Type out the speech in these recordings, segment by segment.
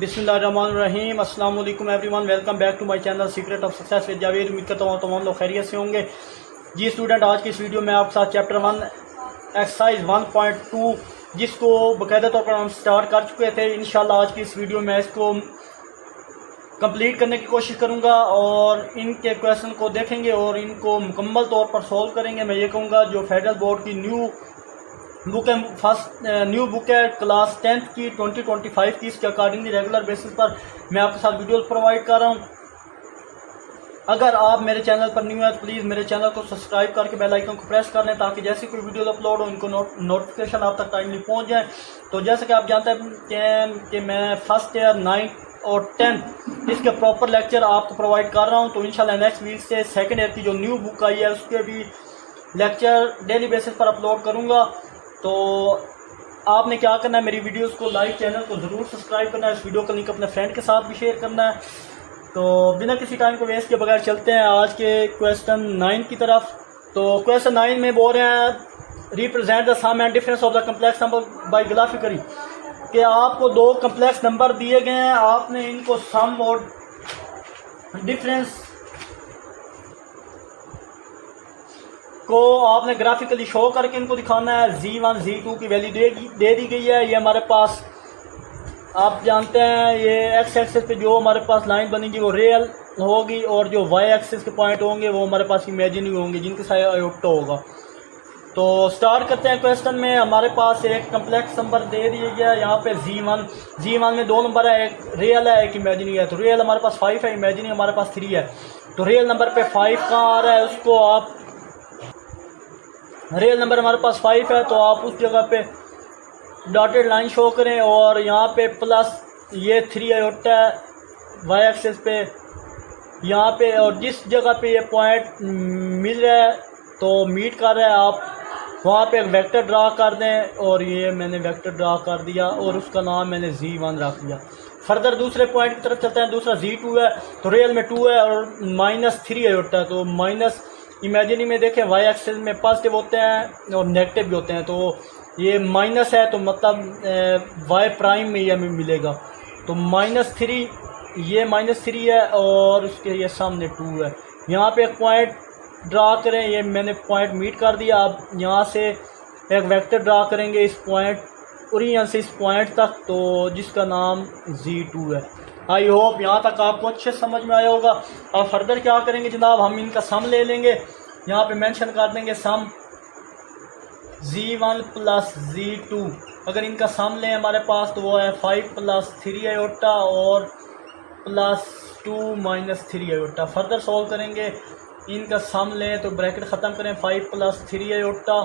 बिस्मिल्लाहिर्रहमानिर्रहीम। अस्सलाम वालेकुम everyone, welcome back to my channel secret of success with Javed. उम्मीद करता हूँ तमाम लोग खैरियत से होंगे। जी स्टूडेंट, आज की इस वीडियो में आपके साथ चैप्टर 1 एक्सरसाइज 1.2 जिसको बाकायदा तौर पर हम स्टार्ट कर चुके थे, इंशाल्लाह आज की इस वीडियो में इसको कंप्लीट करने की कोशिश करूंगा और इनके क्वेश्चन को देखेंगे और इनको मुकम्मल तौर पर सॉल्व करेंगे। मैं ये कहूँगा जो फेडरल बोर्ड की न्यू बुक है क्लास 10th की 2025 की, इसके अकॉर्डिंगली रेगुलर बेसिस पर मैं आपके साथ वीडियोस प्रोवाइड कर रहा हूँ। अगर आप मेरे चैनल पर न्यू है तो प्लीज़ मेरे चैनल को सब्सक्राइब करके बेल आइकन को प्रेस कर लें ताकि जैसे कोई वीडियो अपलोड हो इनको नोटिफिकेशन आप तक टाइमली पहुँच जाए। तो जैसे कि आप जानते हैं कि मैं फर्स्ट ईयर 9th और 10th इसके प्रॉपर लेक्चर आपको प्रोवाइड कर रहा हूँ। तो इंशाल्लाह नेक्स्ट वीक से सेकेंड ईयर की जो न्यू बुक आई है उसके भी लेक्चर डेली बेसिस पर अपलोड करूँगा। तो आपने क्या करना है, मेरी वीडियोस को लाइक, चैनल को ज़रूर सब्सक्राइब करना है, इस वीडियो का लिंक अपने फ्रेंड के साथ भी शेयर करना है। तो बिना किसी टाइम को वेस्ट के बगैर चलते हैं आज के क्वेश्चन 9 की तरफ। तो क्वेश्चन 9 में बोल रहे हैं represent the sum and difference of the complex number by graphically, कि आपको दो कम्प्लेक्स नंबर दिए गए हैं, आपने इनको सम और डिफरेंस को आपने ग्राफिकली शो करके इनको दिखाना है। Z1 Z2 की वैल्यू दे दी गई है। ये हमारे पास आप जानते हैं ये एक्स एक्सिस पे जो हमारे पास लाइन बनेगी वो रियल होगी और जो वाई एक्सिस के पॉइंट होंगे वो हमारे पास इमेजिनरी होंगे जिनके साथ आयोप्टा होगा। तो स्टार्ट करते हैं क्वेश्चन में। हमारे पास एक कम्प्लेक्स नंबर दे दिया गया है यहाँ पे Z1 में दो नंबर है, एक रियल है एक इमेजिनरी है। तो रियल हमारे पास 5 है, इमेजिनरी हमारे पास 3 है। तो रियल नंबर पे 5 कहाँ आ रहा है, उसको आप रियल नंबर हमारे पास 5 है तो आप उस जगह पे डॉटेड लाइन शो करें और यहाँ पे प्लस ये 3 आयोटा है वाई एक्सिस पे यहाँ पे, और जिस जगह पे ये पॉइंट मिल रहा है तो मीट कर रहा है आप वहाँ पे एक वेक्टर ड्रा कर दें। और ये मैंने वेक्टर ड्रा कर दिया और उसका नाम मैंने Z1 रख दिया। फर्दर दूसरे पॉइंट की तरफ चलते हैं। दूसरा Z2 है तो रियल में 2 है और -3 आयोटा है। तो माइनस इमेजिनरी में देखें वाई एक्सिस में पॉजिटिव होते हैं और नेगेटिव भी होते हैं। तो ये माइनस है तो मतलब वाई प्राइम में ये हमें मिलेगा। तो -3 ये -3 है और उसके ये सामने 2 है। यहाँ पे एक पॉइंट ड्रा करें, ये मैंने पॉइंट मीट कर दिया। अब यहाँ से एक वेक्टर ड्रा करेंगे इस पॉइंट और यहाँ से इस पॉइंट तक, तो जिसका नाम Z2 है। आई होप यहाँ तक आपको अच्छे समझ में आया होगा। अब फर्दर क्या करेंगे जनाब, हम इनका सम ले लेंगे, यहाँ पे मेंशन कर देंगे सम Z1 प्लस Z2। अगर इनका सम लें हमारे पास तो वो है 5 + 3 आयोटा और +2 - 3 आयोटा। फर्दर सॉल्व करेंगे, इनका सम लें तो ब्रैकेट ख़त्म करें, 5 + 3 आयोटा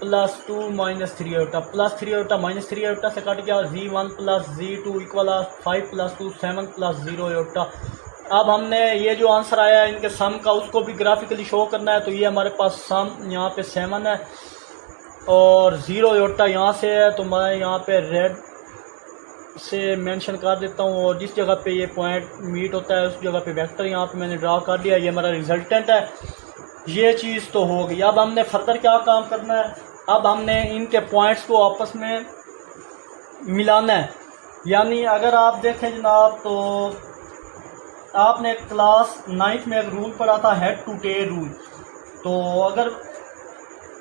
+2 - 3 आयोटा, +3 आयोटा -3 आयोटा से कट गया। Z1 + Z2 = 5 + 2 7 + 0 iota. अब हमने ये जो आंसर आया है इनके सम का उसको भी ग्राफिकली शो करना है। तो ये हमारे पास सम यहाँ पे 7 है और 0 आयोटा यहाँ से है। तो मैं यहाँ पे रेड से मेंशन कर देता हूँ और जिस जगह पे ये पॉइंट मीट होता है उस जगह पे वेक्टर यहाँ पे मैंने ड्रा कर दिया। ये हमारा रिजल्टेंट है, ये चीज़ तो हो गई। अब हमने फर्दर क्या काम करना है, अब हमने इनके पॉइंट्स को आपस में मिलाना है। यानी अगर आप देखें जनाब तो आपने क्लास 9th में एक रूल पढ़ा था हेड टू टेल रूल। तो अगर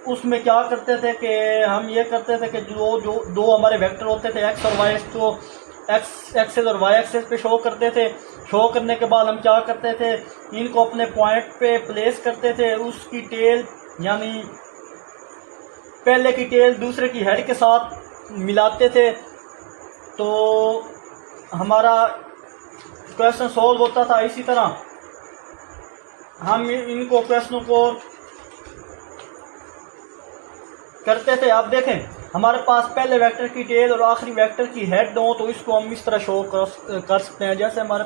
उसमें क्या करते थे कि हम ये करते थे कि जो दो हमारे वेक्टर होते थे एक्स और वाई, तो एक्स एक्सेस और वाई एक्सेस पे शो करते थे। शो करने के बाद हम क्या करते थे, इनको अपने पॉइंट पे प्लेस करते थे। उसकी टेल यानी पहले की टेल दूसरे की हेड के साथ मिलाते थे तो हमारा क्वेश्चन सॉल्व होता था। इसी तरह हम इनको क्वेश्चनों को करते थे। आप देखें हमारे पास पहले वेक्टर की टेल और आखिरी वेक्टर की हेड हो तो इसको हम इस तरह शो कर सकते हैं। जैसे हमारे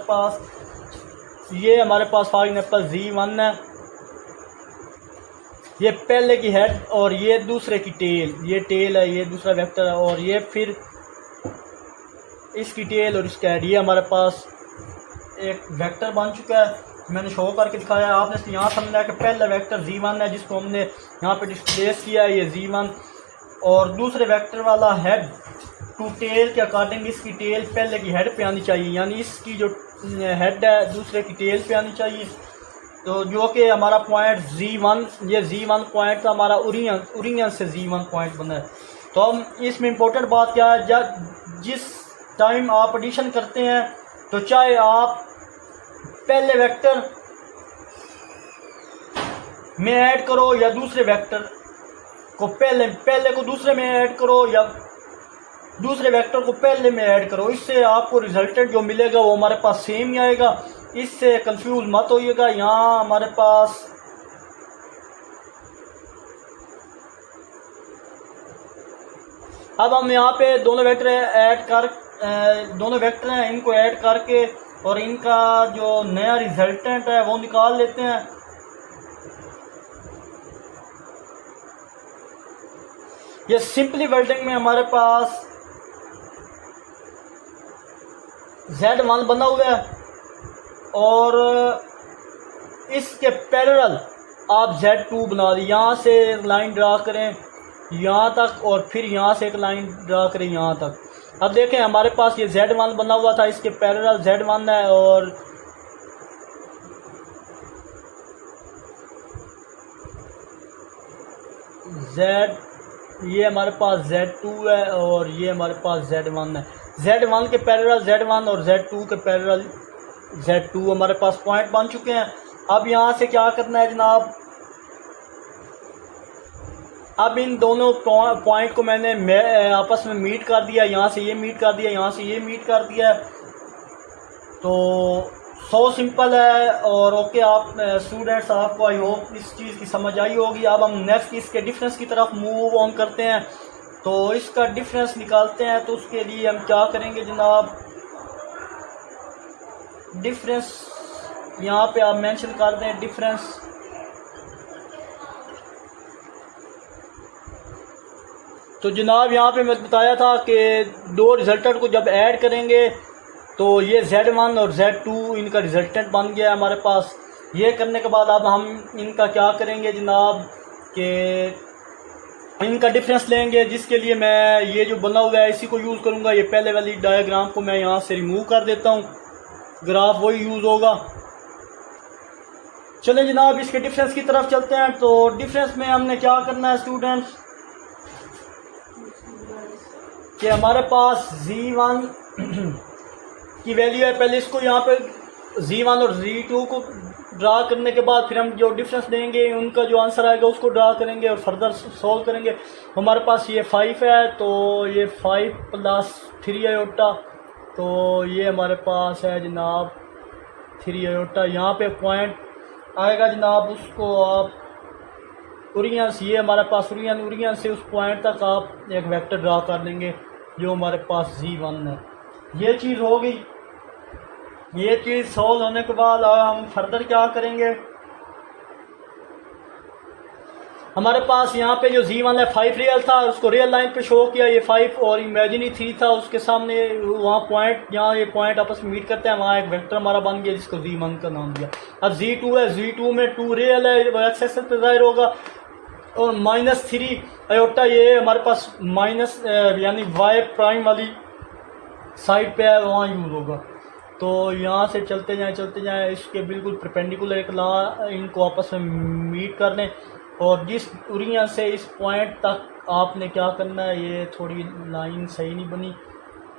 पास फॉर एग्जांपल Z1 है, ये पहले की हेड और ये दूसरे की टेल, ये टेल है, ये दूसरा वेक्टर है और ये फिर इसकी टेल और इसका हेड। ये हमारे पास एक वेक्टर बन चुका है, मैंने शो करके दिखाया। आपने यहाँ समझना है कि पहला वेक्टर Z1 है जिसको हमने यहाँ पे डिस्प्लेस किया है, ये Z1, और दूसरे वेक्टर वाला हेड टू टेल के अकॉर्डिंग इसकी टेल पहले की हेड पे आनी चाहिए, यानी इसकी जो हेड है दूसरे की टेल पे आनी चाहिए। तो जो कि हमारा पॉइंट Z1, ये Z1 पॉइंट था हमारा ओरियन से Z1 पॉइंट बना है। तो हम इसमें इम्पोर्टेंट बात क्या है, जब जिस टाइम आप एडिशन करते हैं तो चाहे आप पहले वेक्टर में ऐड करो या दूसरे वेक्टर को पहले को दूसरे में ऐड करो या दूसरे वेक्टर को पहले में ऐड करो, इससे आपको रिजल्टेंट जो मिलेगा वो हमारे पास सेम ही आएगा। इससे कंफ्यूज मत होइएगा। यहाँ हमारे पास अब हम यहाँ पे दोनों वेक्टर हैं, इनको ऐड करके और इनका जो नया रिजल्टेंट है वो निकाल लेते हैं। ये सिंपली वेल्डिंग में हमारे पास Z1 बना हुआ है और इसके पैरेलल आप Z2 बना दी। यहाँ से एक लाइन ड्रा करें यहाँ तक और फिर यहाँ से एक लाइन ड्रा करें यहाँ तक। अब देखें हमारे पास ये Z1 बना हुआ था, इसके पैरेलल Z1 है और ये हमारे पास Z2 है और ये हमारे पास Z1 है। Z1 के पैरेलल Z1 और Z2 के पैरेलल Z2 हमारे पास पॉइंट बन चुके हैं। अब यहाँ से क्या करना है जनाब, अब इन दोनों पॉइंट को मैंने आपस में मीट कर दिया, यहाँ से ये मीट कर दिया, यहाँ से ये मीट कर दिया। तो सो सिंपल है और ओके आप स्टूडेंट्स, आपको आई होप इस चीज़ की समझ आई होगी। अब हम नेक्स्ट इसके डिफरेंस की तरफ मूव ऑन करते हैं। तो इसका डिफरेंस निकालते हैं, तो उसके लिए हम क्या करेंगे जनाब, डिफरेंस यहाँ पे आप मेंशन कर दें डिफरेंस। तो जनाब यहाँ पे मैं बताया था कि दो रिजल्टेंट को जब ऐड करेंगे तो ये Z1 और Z2 इनका रिजल्टेंट बन गया हमारे पास। ये करने के बाद अब हम इनका क्या करेंगे जनाब कि इनका डिफरेंस लेंगे, जिसके लिए मैं ये जो बना हुआ है इसी को यूज़ करूँगा। ये पहले वाली डायग्राम को मैं यहाँ से रिमूव कर देता हूँ, ग्राफ वही यूज़ होगा। चलें जनाब इसके डिफरेंस की तरफ चलते हैं। तो डिफरेंस में हमने क्या करना है स्टूडेंट्स कि हमारे पास Z1 की वैल्यू है, पहले इसको यहाँ पे Z1 और Z2 को ड्रा करने के बाद फिर हम जो डिफरेंस देंगे उनका जो आंसर आएगा उसको ड्रा करेंगे और फर्दर सॉल्व करेंगे। हमारे पास ये 5 है, तो ये 5 + 3 आयोटा, तो ये हमारे पास है जनाब 3 आयोटा। यहाँ पे पॉइंट आएगा जनाब, उसको आप ओरियन से, ये हमारे पास ओरियन से उस पॉइंट तक आप एक वेक्टर ड्रा कर लेंगे जो हमारे पास Z1 है। ये चीज़ हो गई। ये चीज़ सॉल्व होने के बाद हम फर्दर क्या करेंगे, हमारे पास यहाँ पे जो Z1 है 5 रियल था, उसको रियल लाइन पे शो किया, ये 5 और इमेजिनरी 3 था उसके सामने। वहाँ पॉइंट, यहाँ ये पॉइंट आपस में मीट करते हैं, वहाँ एक वेक्टर हमारा बन गया जिसको Z1 का नाम दिया। अब Z2 है, Z2 में 2 रियल है, वो एक्स एक्सिस पे ज़ाहिर होगा, और -3 आयोटा ये हमारे पास माइनस यानी y प्राइम वाली साइड पे है, वहाँ यूज़ होगा। तो यहाँ से चलते जाएं इसके बिल्कुल परपेंडिकुलर एक ला इनको आपस में मीट कर लें और जिस ओरियन से इस पॉइंट तक आपने क्या करना है, ये थोड़ी लाइन सही नहीं बनी,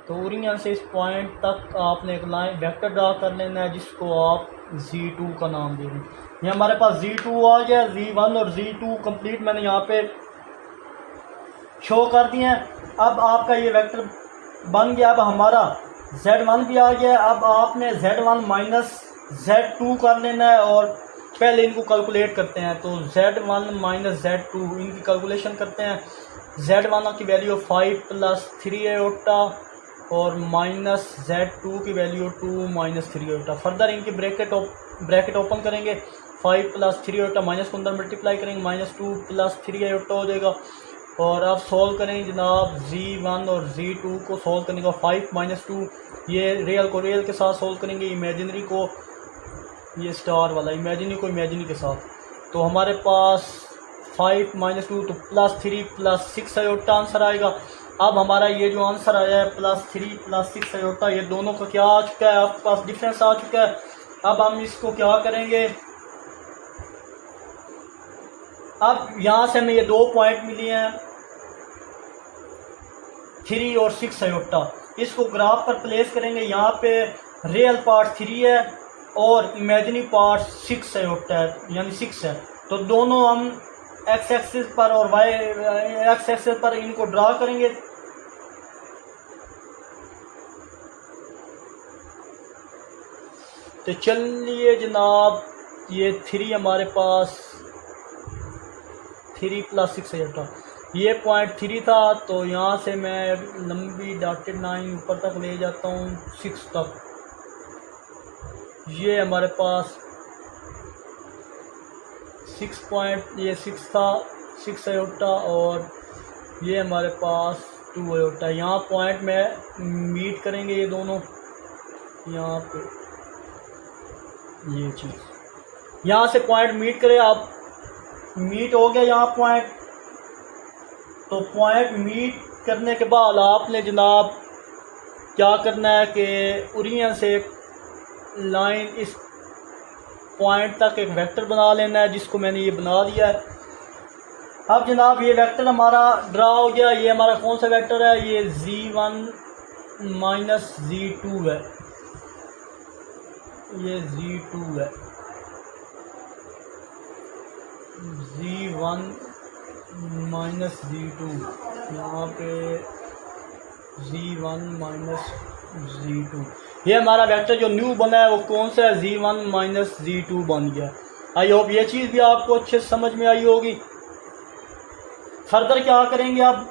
तो ओरियन से इस पॉइंट तक आपने एक लाइन वेक्टर ड्रा कर लेना है जिसको आप Z2 का नाम दे दें। ये हमारे पास Z2 आ गया। Z1 और Z2 कंप्लीट मैंने यहाँ पे शो कर दिए हैं। अब आपका ये वेक्टर बन गया। अब हमारा Z1 भी आ गया। अब आपने Z1 - Z2 कर लेना है और पहले इनको कैलकुलेट करते हैं। तो Z1 - Z2 इनकी कैलकुलेशन करते हैं। Z1 की वैल्यू 5 + 3 आयोटा और -Z2 की वैल्यू 2 - 3 आयोटा। फर्दर इनकी ब्रैकेट ओपन करेंगे, 5 + 3 आयोटा माइनस को अंदर मल्टीप्लाई करेंगे, -2 + 3 आयोटा हो जाएगा। और अब सॉल्व करेंगे जनाब Z1 और Z2 को सॉल्व करने का 5 - 2, ये रियल को रियल के साथ सॉल्व करेंगे, इमेजिनरी को ये स्टार वाला इमेजिनरी को इमेजिनरी के साथ। तो हमारे पास 5 - 2 तो +3 + 6 आयोटा आंसर आएगा। अब हमारा ये जो आंसर आया है +3 +6 आयोटा, ये दोनों का क्या आ चुका है, आपके पास डिफरेंस आ चुका है। अब हम इसको क्या करेंगे, अब यहाँ से हमें ये 2 पॉइंट मिली हैं 3 और 6 आयोटा, इसको ग्राफ पर प्लेस करेंगे। यहाँ पे रियल पार्ट 3 है और इमेजिनरी पार्ट 6 आयोटा है, यानी 6 है। तो दोनों हम एक्स एक्सिस पर और वाई एक्स एक्सिस पर इनको ड्रा करेंगे। तो चलिए जनाब, ये 3 हमारे पास 3 + 6 आयोटा, ये पॉइंट 3 था। तो यहाँ से मैं लंबी डॉटेड लाइन ऊपर तक ले जाता हूँ 6 तक। ये हमारे पास 6 पॉइंट, ये 6 था 6 आयोटा, और ये हमारे पास 2 आयोटा। यहाँ पॉइंट में मीट करेंगे ये दोनों, यहाँ पे ये चीज़ यहाँ से पॉइंट मीट करे। आप मीट हो गया यहाँ पॉइंट। तो पॉइंट मीट करने के बाद आपने जनाब क्या करना है कि ओरिजिन से एक लाइन इस पॉइंट तक एक वेक्टर बना लेना है, जिसको मैंने ये बना दिया है। अब जनाब ये वेक्टर हमारा ड्रा हो गया। ये हमारा कौन सा वेक्टर है, ये z1 - z2 है, ये z2 है, z1 - z2, यहाँ पे z1 - z2। ये हमारा वेक्टर जो न्यू बना है वो कौन सा है, z1 - z2 बन गया। आई होप ये चीज़ भी आपको अच्छे से समझ में आई होगी। फर्दर क्या करेंगे, अब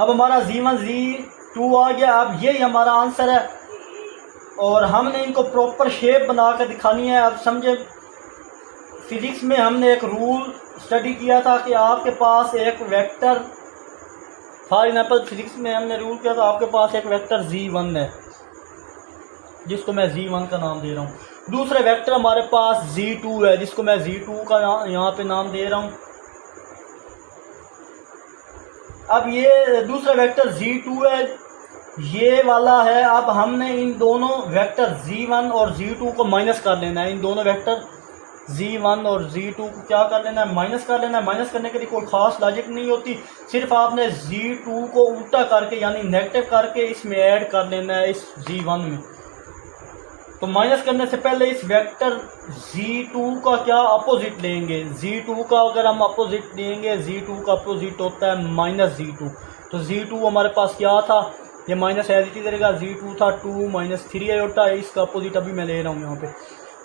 हमारा z1 z2 आ गया। अब यही हमारा आंसर है और हमने इनको प्रॉपर शेप बना कर दिखानी है। अब समझे, फिजिक्स में हमने एक रूल स्टडी किया था कि आपके पास एक वेक्टर, फॉर एग्जाम्पल फिजिक्स में हमने रूल किया था आपके पास एक वेक्टर z1 है, जिसको मैं z1 का नाम दे रहा हूँ। दूसरे वेक्टर हमारे पास z2 है, जिसको मैं z2 का यहाँ पे नाम दे रहा हूँ। अब ये दूसरा वेक्टर z2 है, ये वाला है। अब हमने इन दोनों वेक्टर z1 और z2 को माइनस कर लेना है। इन दोनों वेक्टर z1 और z2 को क्या कर लेना है, माइनस कर लेना है। माइनस करने के लिए कोई खास लॉजिक नहीं होती, सिर्फ आपने z2 को उल्टा करके यानी नेगेटिव करके इसमें ऐड कर लेना है इस z1 में। तो माइनस करने से पहले इस वेक्टर z2 का क्या अपोजिट लेंगे, z2 का अगर हम अपोजिट लेंगे, z2 का अपोजिट होता है -z2। तो z2 हमारे पास क्या था, ये माइनस एज इट इज रहेगा, z2 था 2 - 3 आयोटा। इसका अपोजिट अभी मैं ले रहा हूँ यहाँ पे,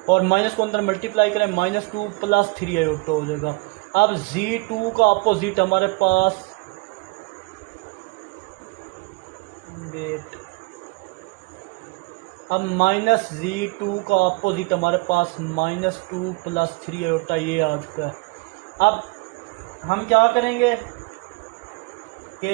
और माइनस को अंदर मल्टीप्लाई करें, -2 + 3 आयोटा हो जाएगा। अब z2 का अपोजिट हमारे पास, वेट, अब -z2 का अपोजिट हमारे पास -2 + 3 आयोटा, ये आ चुका है। अब हम क्या करेंगे कि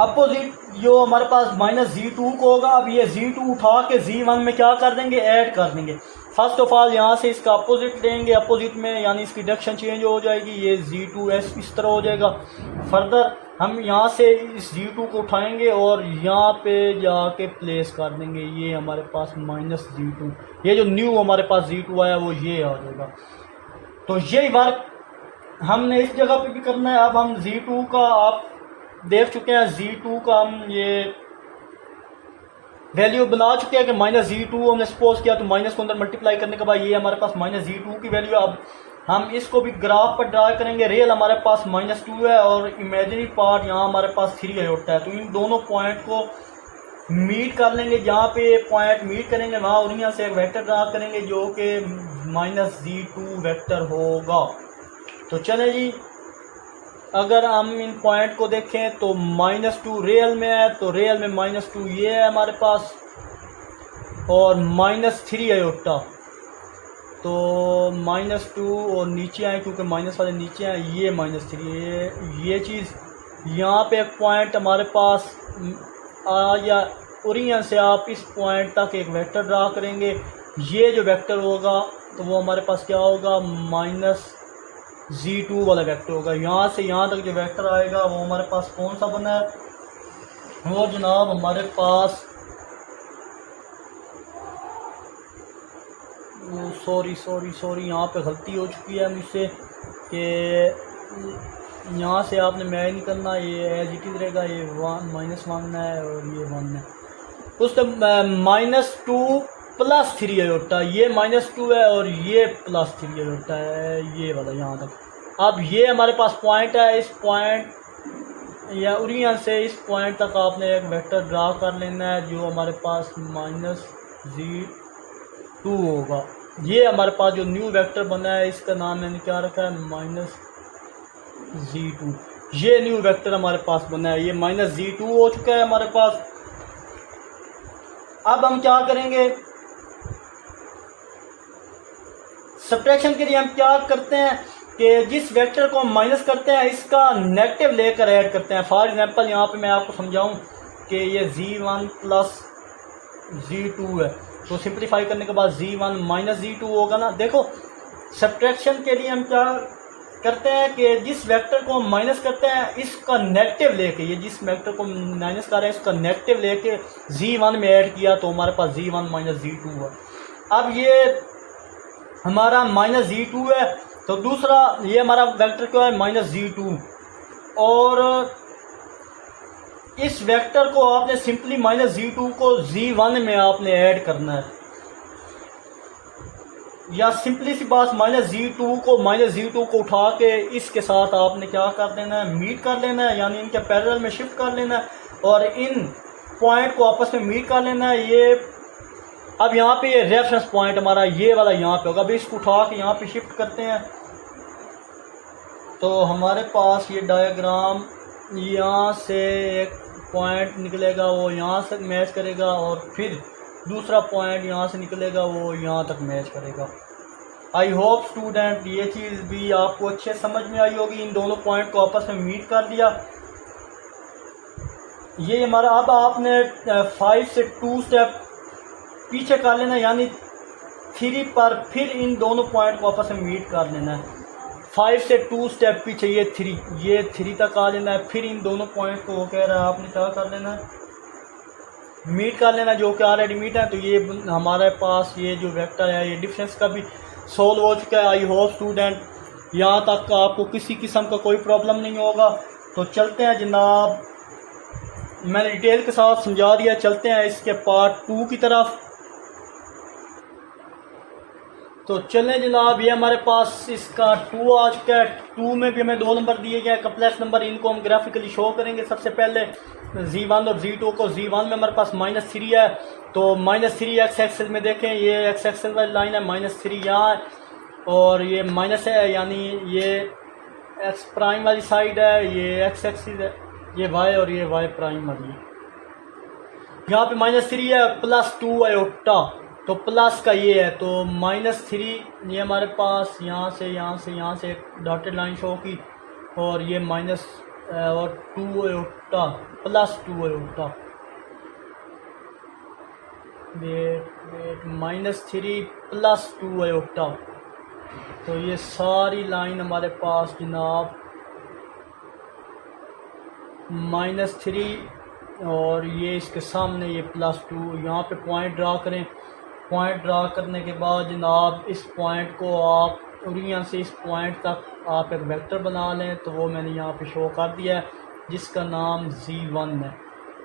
अपोजिट जो हमारे पास -z2 को होगा, अब ये z2 उठा के z1 में क्या कर देंगे, ऐड कर देंगे। फर्स्ट ऑफ ऑल यहाँ से इसका अपोजिट लेंगे, अपोजिट में यानी इसकी डायरेक्शन चेंज हो जाएगी, ये z2 इस तरह हो जाएगा। फर्दर हम यहाँ से इस z2 को उठाएंगे और यहाँ पे जाके प्लेस कर देंगे, ये हमारे पास -z2, ये जो न्यू हमारे पास z2 आया वो ये आ जाएगा। तो यही वर्क हमने इस जगह पे भी करना है। अब हम z2 का, आप देख चुके हैं z2 का हम ये वैल्यू बना चुके हैं कि -z2 हमने सपोज किया, तो माइनस को अंदर मल्टीप्लाई करने के बाद ये हमारे पास -z2 की वैल्यू। अब हम इसको भी ग्राफ पर ड्रा करेंगे। रियल हमारे पास -2 है और इमेजिनरी पार्ट यहाँ हमारे पास 3 आयोटा है। तो इन दोनों पॉइंट को मीट कर लेंगे, जहाँ पे पॉइंट मीट करेंगे वहाँ उन्हीं से एक वेक्टर ड्रा करेंगे जो कि -z2 वेक्टर होगा। तो चले जी, अगर हम इन पॉइंट को देखें तो -2 रियल में है, तो रियल में -2 ये है हमारे पास, और -3 आयोटा। तो -2 और नीचे आए, क्योंकि माइनस वाले नीचे आए, ये -3, ये चीज़ यहाँ पे एक पॉइंट हमारे पास या ओरिजिन से आप इस पॉइंट तक एक वेक्टर ड्रा करेंगे। ये जो वेक्टर होगा तो वो हमारे पास क्या होगा, Z2 वाला वेक्टर होगा। यहाँ से यहाँ तक जो वेक्टर आएगा वो हमारे पास कौन सा बना है, वो जनाब हमारे पास, सॉरी यहाँ पे गलती हो चुकी है मुझसे कि यहाँ से आपने मैं नहीं करना, ये एज इट इज़ रहेगा, ये -1 है और ये 1 है। उसके -2 + 3 आयोटा, ये -2 है और ये +3 आयोटा है, ये वाला यहाँ तक। अब ये हमारे पास पॉइंट है, इस पॉइंट या ओरिजिन से इस पॉइंट तक आपने एक वेक्टर ड्रा कर लेना है जो हमारे पास -Z2 होगा। ये हमारे पास जो न्यू वेक्टर बना है इसका नाम मैंने क्या रखा है, -Z2। ये न्यू वेक्टर हमारे पास बना है, ये -Z2 हो चुका है हमारे पास। अब हम क्या करेंगे, सब्ट्रैक्शन के लिए हम क्या करते हैं कि जिस वेक्टर को हम माइनस करते हैं इसका नेगेटिव लेकर ऐड करते हैं। फॉर एग्जांपल यहाँ पे मैं आपको समझाऊं कि ये Z1 + Z2 है, तो सिंप्लीफाई करने के बाद Z1 - Z2 होगा ना। देखो सब्ट्रैक्शन के लिए हम क्या करते हैं कि जिस वेक्टर को हम माइनस करते हैं इसका नेगेटिव लेके, ये जिस वेक्टर को माइनस कर रहे हैं इसका नेगेटिव लेके Z1 में ऐड किया तो हमारे पास Z1 - Z2 है। अब ये हमारा -Z2 है, तो दूसरा ये हमारा वेक्टर क्या है, -Z2, और इस वेक्टर को आपने सिंपली -Z2 को Z1 में आपने ऐड करना है, या सिंपली सी बात -Z2 को उठा के इसके साथ आपने क्या कर देना है, मीट कर लेना है, यानी इनके पैरेलल में शिफ्ट कर लेना है और इन पॉइंट को आपस में मीट कर लेना है। ये अब यहाँ पे ये रेफरेंस पॉइंट हमारा ये वाला यहाँ पे होगा। अभी इसको उठा के यहाँ पे शिफ्ट करते हैं तो हमारे पास ये डायग्राम, यहाँ से एक पॉइंट निकलेगा वो यहाँ से मैच करेगा और फिर दूसरा पॉइंट यहाँ से निकलेगा वो यहाँ तक मैच करेगा। आई होप स्टूडेंट ये चीज़ भी आपको अच्छे समझ में आई होगी। इन दोनों पॉइंट को आपस में मीट कर दिया, ये हमारा। अब आपने 5 से 2 स्टेप पीछे कर लेना, यानी 3 पर फिर इन दोनों पॉइंट को आपस में मीट कर लेना है। 5 से 2 स्टेप पीछे ये 3 तक आ लेना है, फिर इन दोनों पॉइंट को वो कह रहा है आपने क्या कर लेना है, मीट कर लेना, जो कि ऑलरेडी मीट है। तो ये हमारे पास ये जो वेक्टर है ये डिफरेंस का भी सोल्व हो चुका है। आई होप स्टूडेंट यहाँ तक आपको किसी किस्म का कोई प्रॉब्लम नहीं होगा। तो चलते हैं जनाब, मैंने डिटेल के साथ समझा दिया, चलते हैं इसके पार्ट 2 की तरफ। तो चलें जनाब, ये हमारे पास इसका 2 आ चुका है। 2 में भी हमें 2 नंबर दिए गए, कम्प्लेक्स नंबर, इनको हम ग्राफिकली शो करेंगे। सबसे पहले Z1 और Z2 को, Z1 में हमारे पास -3 है, तो -3 एक्स एक्सिस में देखें, ये एक्स एक्सिस वाली लाइन है, -3 यहाँ है और ये माइनस है, यानी ये एक्स प्राइम वाली साइड है, ये एक्स एक्सिस है, ये वाई और ये वाई प्राइम वाली है। यहाँ पे -3 है, +2 आयोटा, तो प्लस का ये है, तो -3 ये हमारे पास यहाँ से एक डॉटेड लाइन शो की और ये माइनस और 2 आयोटा, +2 आयोटा, वेट -3 +2 आयोटा। तो ये सारी लाइन हमारे पास जनाब -3 और ये इसके सामने ये +2। यहाँ पे पॉइंट ड्रा करें। पॉइंट ड्रा करने के बाद जनाब इस पॉइंट को आप ओरिजिन से इस पॉइंट तक आप एक वेक्टर बना लें, तो वो मैंने यहाँ पे शो कर दिया है जिसका नाम Z1 है।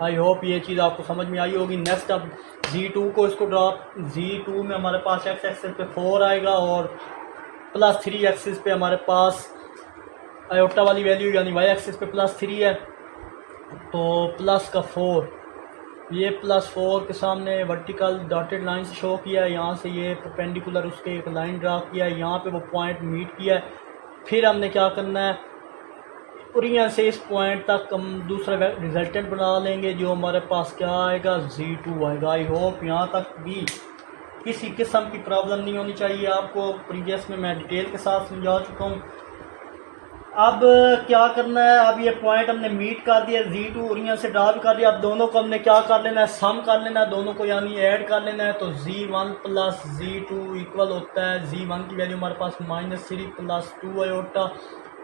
आई होप ये चीज़ आपको समझ में आई होगी। नेक्स्ट अब Z2 को, इसको ड्रॉप, Z2 में हमारे पास एक्स एक्सिस पे 4 आएगा और +3 एक्सिस पे हमारे पास आयोटा वाली वैल्यू यानी वाई एक्सिस पे +3 है, तो प्लस का 4, ये +4 के सामने वर्टिकल डॉटेड लाइन से शो किया है। यहाँ से ये परपेंडिकुलर उसके एक लाइन ड्रा किया है, यहाँ पे वो पॉइंट मीट किया है। फिर हमने क्या करना है, ओरिजिन से इस पॉइंट तक हम दूसरा रिजल्टेंट बना लेंगे, जो हमारे पास क्या आएगा, Z2 आएगा। आई होप यहाँ तक भी किसी किस्म की प्रॉब्लम नहीं होनी चाहिए। आपको प्रीवियस में मैं डिटेल के साथ समझा चुका हूँ। अब क्या करना है, अब ये पॉइंट हमने मीट कर दिया, Z2 और यहाँ से ड्रा भी कर दिया। अब दोनों को हमने क्या कर लेना है, सम कर लेना है दोनों को, यानी ऐड कर लेना है। तो Z1 प्लस Z2 इक्वल होता है, Z1 की वैल्यू हमारे पास -3 प्लस 2 आयोटा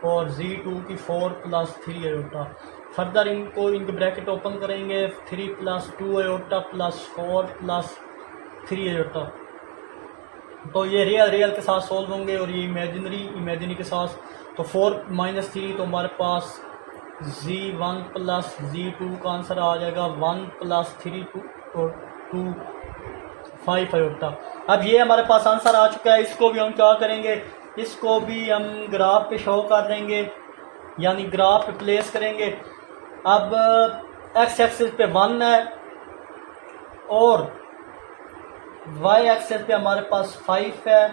और Z2 की 4 प्लस 3 आयोटा। फर्दर इनको इनके ब्रैकेट ओपन करेंगे, 3 plus 2 iota plus 4 plus 3 iota. तो ये रियल के साथ सोल्व होंगे और ये इमेजिनरी के साथ। तो 4 - 3 तो हमारे पास Z1 प्लस Z2 का आंसर आ जाएगा 1 प्लस 3 2 5 आयोटा। अब ये हमारे पास आंसर आ चुका है। इसको भी हम क्या करेंगे, इसको भी हम ग्राफ पे शो कर देंगे, यानी ग्राफ पे प्लेस करेंगे। अब एक्स एक्सिस पे 1 है और वाई एक्सिस पे हमारे पास 5 है।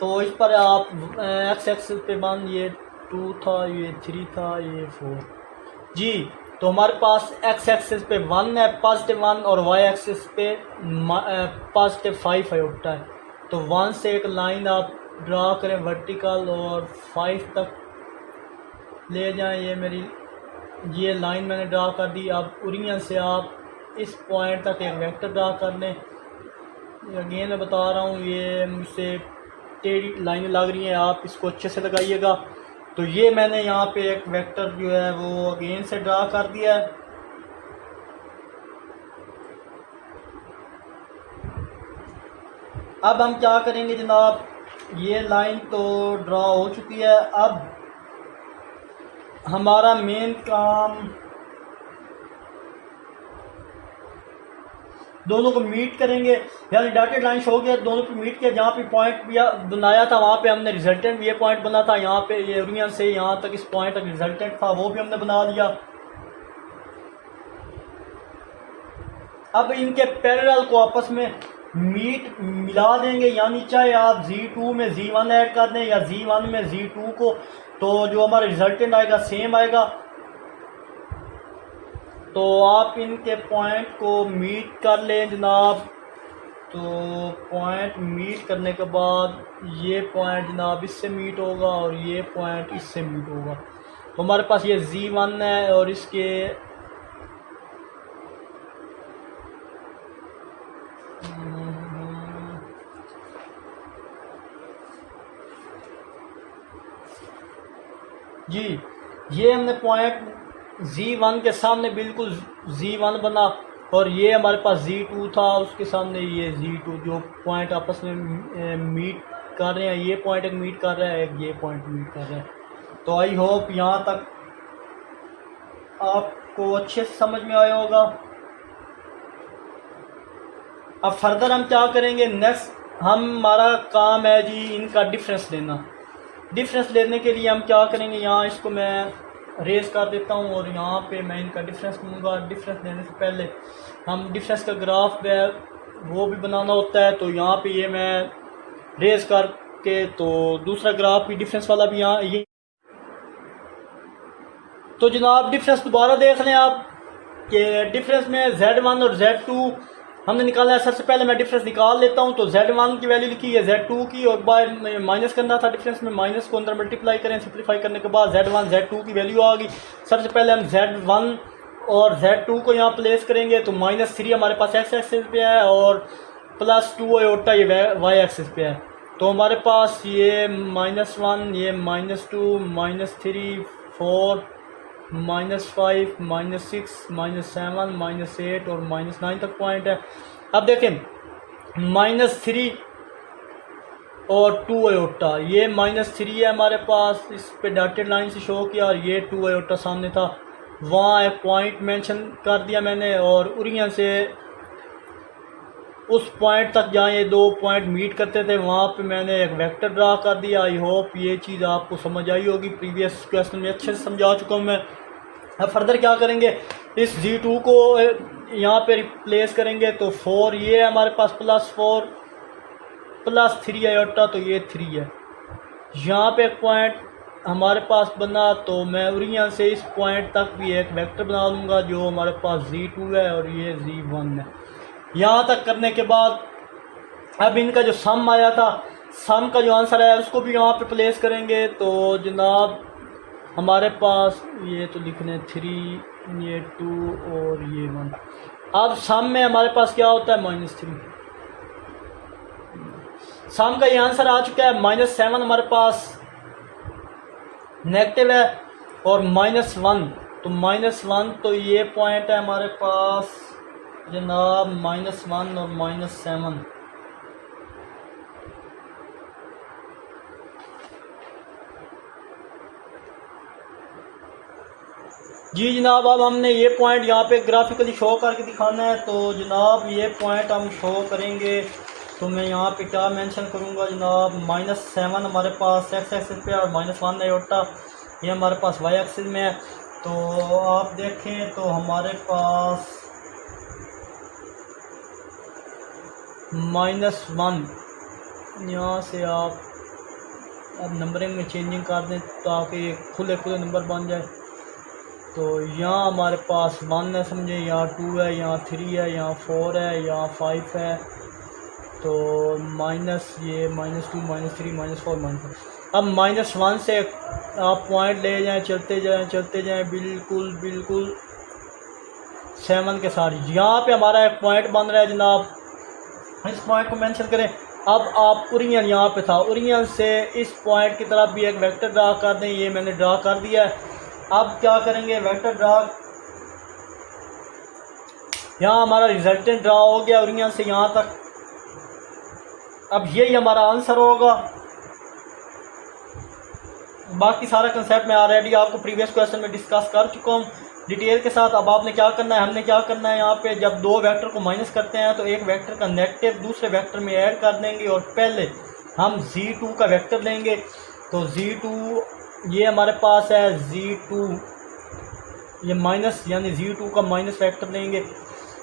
तो इस पर आप एक्स एक्सिस पे 1, ये 2 था, ये 3 था, ये 4 जी। तो हमारे पास एक्स एक्सिस पे 1 है +1 और वाई एक्सिस पे +5 आयोटा है। तो 1 से एक लाइन आप ड्रा करें वर्टिकल और 5 तक ले जाएं। ये मेरी ये लाइन मैंने ड्रा कर दी। अब ओरिजिन से आप इस पॉइंट तक एक वेक्टर ड्रा कर लें। अगेन मैं बता रहा हूँ, ये मुझसे टेढ़ी लाइनें लग रही हैं, आप इसको अच्छे से लगाइएगा। तो ये मैंने यहाँ पे एक वेक्टर जो है वो अगेन से ड्रा कर दिया है। अब हम क्या करेंगे जनाब, ये लाइन तो ड्रा हो चुकी है। अब हमारा मेन काम दोनों को मीट करेंगे, यानी डॉटेड लाइन शो किया, दोनों को मीट किया। जहाँ पे पॉइंट भी बनाया था वहाँ पे हमने रिजल्टेंट भी ये पॉइंट बना था। यहाँ पे ये यूनियन से यहाँ तक इस पॉइंट तक रिजल्टेंट था, वो भी हमने बना लिया। अब इनके पैरेलल को आपस में मिला देंगे, यानी चाहे आप Z2 में Z1 ऐड कर दें या Z1 में Z2 को, तो जो हमारा रिजल्टेंट आएगा सेम आएगा। तो आप इनके पॉइंट को मीट कर लें जनाब। तो पॉइंट मीट करने के बाद ये पॉइंट जनाब इससे मीट होगा और ये पॉइंट इससे मीट होगा। तो हमारे पास ये Z1 है और इसके जी, ये हमने पॉइंट Z1 के सामने बिल्कुल Z1 बना और ये हमारे पास Z2 था, उसके सामने ये Z2, जो पॉइंट आपस में मीट कर रहे हैं। ये पॉइंट एक मीट कर रहा है, एक ये पॉइंट मीट कर रहा है। तो आई होप यहाँ तक आपको अच्छे से समझ में आया होगा। अब फर्दर हम क्या करेंगे, नेक्स्ट हमारा काम है जी इनका डिफरेंस लेना। डिफरेंस लेने के लिए हम क्या करेंगे, यहाँ इसको मैं रेज कर देता हूँ और यहाँ पे मैं इनका डिफरेंस लूँगा। डिफरेंस लेने से पहले हम डिफरेंस का ग्राफ वो भी बनाना होता है। तो यहाँ पे ये मैं रेज करके तो दूसरा ग्राफ भी डिफरेंस वाला भी यहाँ ये। तो जनाब डिफरेंस दोबारा देख लें आप कि डिफरेंस में Z1 और Z2 हमने निकाला है। सबसे पहले मैं डिफरेंस निकाल लेता हूं। तो Z1 की वैल्यू लिखी है Z2 की और बाय माइनस करना था डिफरेंस में, माइनस को अंदर मल्टीप्लाई करें, सिंप्लीफाई करने के बाद Z1 Z2 की वैल्यू आ गई। सबसे पहले हम Z1 और Z2 को यहाँ प्लेस करेंगे। तो -3 हमारे पास एक्स एक्सिस पे है और +2 आयोटा ये वाई एक्सिस पे है। तो हमारे पास ये -1, ये -2, -3, 4, -5, -6, -7, -8 और -9 तक पॉइंट है। अब देखें -3 और 2 आयोटा, ये -3 है हमारे पास, इस पे डॉटेड लाइन से शो किया और ये 2 आयोटा सामने था, वहाँ एक पॉइंट मेंशन कर दिया मैंने और ओरिजिन से उस पॉइंट तक जहाँ ये दो पॉइंट मीट करते थे वहाँ पे मैंने एक वेक्टर ड्रा कर दिया। आई होप ये चीज़ आपको समझ आई होगी, प्रीवियस क्वेश्चन में अच्छे से समझा चुका हूँ मैं। अब फर्दर क्या करेंगे, इस Z2 को यहाँ पे रिप्लेस करेंगे। तो 4 ये है हमारे पास, +4 +3 आयोटा, तो ये 3 है। यहाँ पे एक पॉइंट हमारे पास बना, तो मैं ओरिजिन से इस पॉइंट तक भी एक वेक्टर बना लूँगा जो हमारे पास Z2 है और ये Z1 है। यहाँ तक करने के बाद अब इनका जो सम आया था, सम का जो आंसर है उसको भी यहाँ पे प्लेस करेंगे। तो जनाब हमारे पास ये तो लिख लें 3, ये 2 और ये 1। अब सम में हमारे पास क्या होता है -3। सम का ये आंसर आ चुका है -7 हमारे पास नेगेटिव है और -1, तो -1 तो ये पॉइंट है हमारे पास जनाब -1 और -7। जी जनाब, अब हमने ये पॉइंट यहाँ पे ग्राफिकली शो करके दिखाना है। तो जनाब ये पॉइंट हम शो करेंगे, तो मैं यहाँ पे क्या मेंशन करूँगा जनाब, -7 हमारे पास एक्स एक्सिस पे और -1 आयोटा ये हमारे पास वाई एक्सिस में है। तो आप देखें तो हमारे पास -1 यहाँ से आप अब नंबरिंग में चेंजिंग कर दें ताकि खुले खुले नंबर बन जाए। तो यहाँ हमारे पास 1 है समझे, यहाँ 2 है, यहाँ 3 है, यहाँ 4 है, यहाँ 5 है। तो माइनस ये -2 -3 -4 -5। अब -1 से आप पॉइंट ले जाएं, चलते जाएं बिल्कुल बिल्कुल 7 के साथ। यहाँ पे हमारा एक पॉइंट बन रहा है जनाब, इस पॉइंट को मेंशन करें। अब आप ओरिजिन यहाँ पे था, ओरिजिन से इस पॉइंट की तरफ भी एक वेक्टर ड्रा कर दें। ये मैंने ड्रा कर दिया है। अब क्या करेंगे, वेक्टर ड्रा, यहाँ हमारा रिजल्टेंट ड्रा हो गया ओरिजिन से यहाँ तक। अब यही हमारा आंसर होगा। बाकी सारा कंसेप्ट मैं ऑलरेडी आपको प्रीवियस क्वेश्चन में डिस्कस कर चुका हूँ डिटेल के साथ। अब आपने क्या करना है, हमने क्या करना है, यहाँ पे जब दो वेक्टर को माइनस करते हैं तो एक वेक्टर का नेगेटिव दूसरे वेक्टर में ऐड कर देंगे और पहले हम z2 का वेक्टर लेंगे। तो z2 ये हमारे पास है z2, ये माइनस यानी z2 का माइनस वेक्टर लेंगे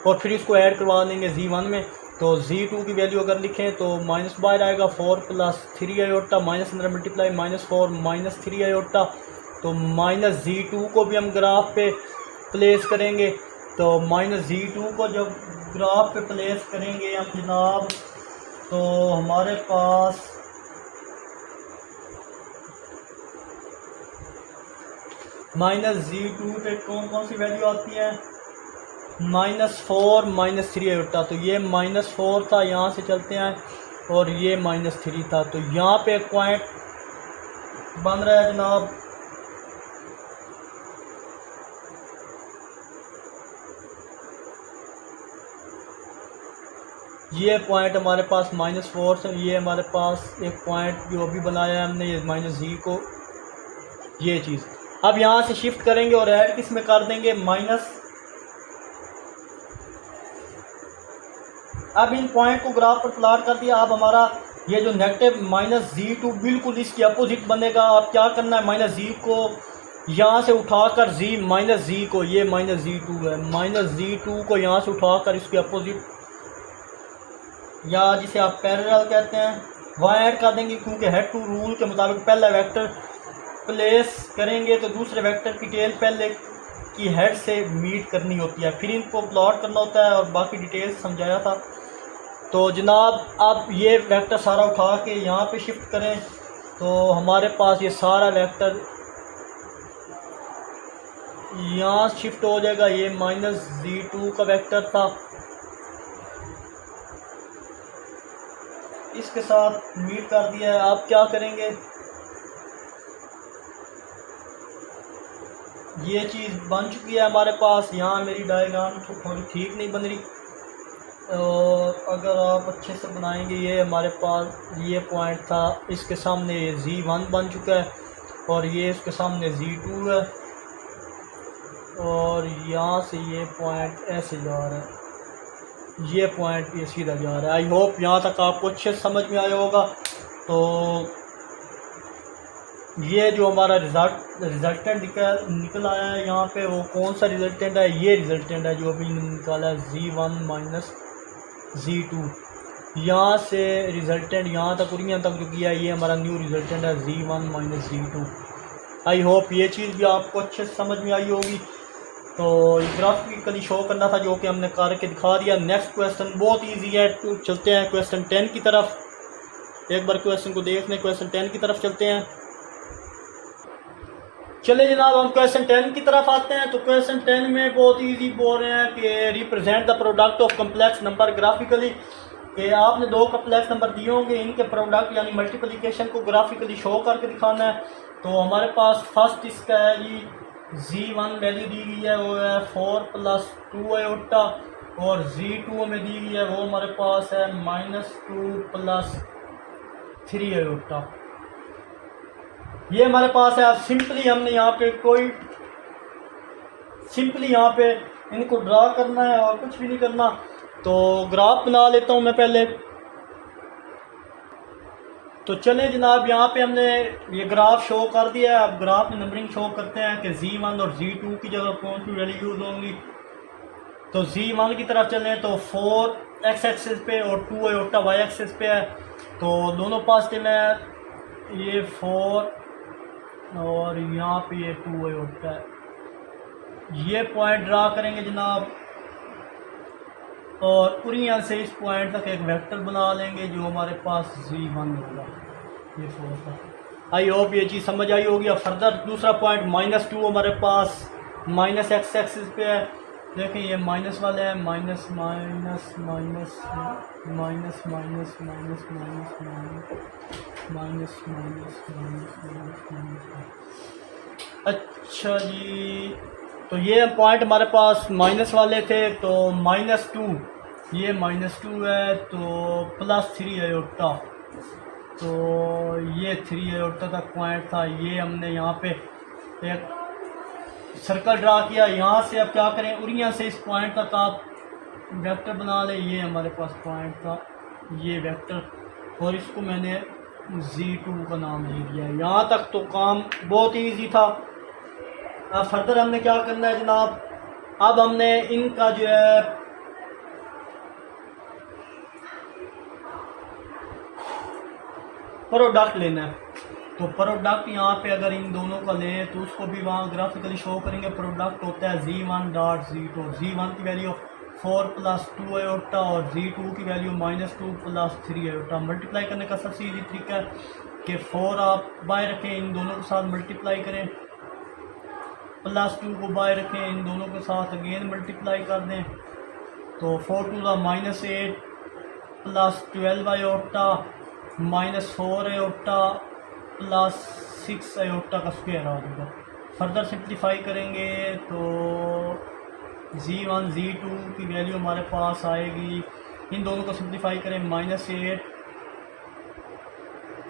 और फिर इसको ऐड करवा देंगे z1 में। तो z2 की वैल्यू अगर लिखें तो माइनस बाहर आएगा 4 + 3 आयोटा, माइनस अंदर मल्टीप्लाई -4 -3 आयोटा। तो -z2 को भी हम ग्राफ पे प्लेस करेंगे। तो -z2 को जब ग्राफ पे प्लेस करेंगे हम जनाब, तो हमारे पास -z2 पे कौन कौन सी वैल्यू आती है, -4 -3 आयोटा। तो ये -4 था, यहाँ से चलते हैं, और ये -3 था। तो यहाँ पे एक पॉइंट बन रहा है जनाब, ये पॉइंट हमारे पास -4 से, ये हमारे पास एक पॉइंट जो अभी बनाया है हमने, ये -z को, ये चीज़। अब यहाँ से शिफ्ट करेंगे और ऐड किस में कर देंगे, माइनस। अब इन पॉइंट को ग्राफ पर प्लॉट कर दिया। अब हमारा ये जो नेगेटिव -z2 बिल्कुल इसके अपोजिट बनेगा। आप क्या करना है, -z को यहाँ से उठाकर -z को, ये -z2 है, -z2 को यहाँ से उठाकर इसके अपोजिट या जिसे आप पैरेलल कहते हैं वहाँ ऐड कर देंगे। क्योंकि हेड टू रूल के मुताबिक पहला वेक्टर प्लेस करेंगे तो दूसरे वेक्टर की टेल पहले की हेड से मीट करनी होती है, फिर इनको प्लॉट करना होता है, और बाकी डिटेल समझाया था। तो जनाब अब ये वेक्टर सारा उठा के यहाँ पे शिफ्ट करें तो हमारे पास ये सारा वेक्टर यहाँ शिफ्ट हो जाएगा। ये -z2 का वेक्टर था, इसके साथ मीट कर दिया है। आप क्या करेंगे, ये चीज़ बन चुकी है हमारे पास। यहाँ मेरी डायग्राम थोड़ी ठीक नहीं बन रही, और अगर आप अच्छे से बनाएंगे, ये हमारे पास ये पॉइंट था, इसके सामने ये z1 बन चुका है, और ये इसके सामने z2 है, और यहाँ से ये पॉइंट ऐसे जा रहा है, ये पॉइंट ये सीधा जा रहा है। आई होप यहाँ तक आपको अच्छे समझ में आया होगा। तो ये जो हमारा रिजल्टेंट निकल आया है यहाँ पे, वो कौन सा रिजल्टेंट है, ये रिजल्टेंट है जो अभी निकाला है, z1 - z2। यहाँ से रिजल्टेंट यहाँ तक ओरिजिन तक जो किया है, ये हमारा न्यू रिजल्टेंट है z1 - z2। आई होप ये चीज़ भी आपको अच्छे से समझ में आई होगी। तो ग्राफिकली शो करना था जो कि हमने करके दिखा दिया। नेक्स्ट क्वेश्चन बहुत इजी है, तो चलते हैं क्वेश्चन 10 की तरफ। एक बार क्वेश्चन को देखने, क्वेश्चन 10 की तरफ चलते हैं। चले जनाब हम क्वेश्चन 10 की तरफ आते हैं। तो क्वेश्चन 10 में बहुत इजी बोल रहे हैं कि represent the product of complex number graphically, कि आपने दो कम्प्लेक्स नंबर दिए होंगे, इनके प्रोडक्ट यानी मल्टीप्लिकेशन को ग्राफिकली शो करके दिखाना है। तो हमारे पास फर्स्ट इसका है जी Z1 वैल्यू दी गई है, वो है 4 + 2 आयोटा, और Z2 हमें दी गई है, वो हमारे पास है -2 + 3 आयोटा। ये हमारे पास है। अब सिंपली हमने यहाँ पे यहाँ पे इनको ड्रा करना है और कुछ भी नहीं करना। तो ग्राफ बना लेता हूँ मैं पहले। तो चले जनाब यहाँ पे हमने ये ग्राफ शो कर दिया है। अब ग्राफ में नंबरिंग शो करते हैं कि Z1 और Z2 की जगह कौन सी वैल्यू यूज़ होंगी। तो Z1 की तरफ चलें तो 4 x एक्सिस पे और 2 आयोटा y एक्सिस पे है। तो दोनों पॉजिटिव है, ये 4 और यहाँ पे ये 2 आयोटा है। ये पॉइंट ड्रा करेंगे जनाब, और पूरी यहाँ से इस पॉइंट तक एक वेक्टर बना लेंगे जो हमारे पास Z1 होगा। ये 4 का। आई होप ये चीज़ समझ आई होगी। अब फर्दर दूसरा पॉइंट -2 हमारे पास -x एक्सिस पे है। देखिए ये माइनस वाले हैं, minus minus minus minus minus minus minus minus minus minus. अच्छा जी, तो ये पॉइंट हमारे पास माइनस वाले थे। तो -2, ये -2 है, तो +3 आयोटा, तो ये 3 आयोटा तक पॉइंट था। ये हमने यहाँ पे एक सर्कल ड्रा किया। यहाँ से अब क्या करें, उरिया से इस पॉइंट तक आप वेक्टर बना लें। ये हमारे पास पॉइंट था, ये वेक्टर, और इसको मैंने Z2 का नाम दे दिया। यहाँ तक तो काम बहुत ईजी था। अब फर्दर हमने क्या करना है जनाब, अब हमने इनका जो है प्रोडक्ट लेना है। तो प्रोडक्ट यहाँ पे अगर इन दोनों का लें तो उसको भी वहाँ ग्राफिकली शो करेंगे। प्रोडक्ट होता है Z1 डॉट Z2। Z1 की वैल्यू 4 + 2 आयोटा और Z2 की वैल्यू -2 + 3 आयोटा। मल्टीप्लाई करने का सबसे ईजी तरीका है कि 4 आप बाय रखें, इन दोनों के साथ मल्टीप्लाई करें, +2 को बाय रखें, इन दोनों के साथ अगेन मल्टीप्लाई कर दें। तो 4 × 2 -8 + 12 आयोटा -4 आयोटा +6 आयोटा का स्क्वायर आ जाएगा। फर्दर सिंप्लीफाई करेंगे तो Z1 Z2 की वैल्यू हमारे पास आएगी, इन दोनों को सिंप्लीफाई करें, -8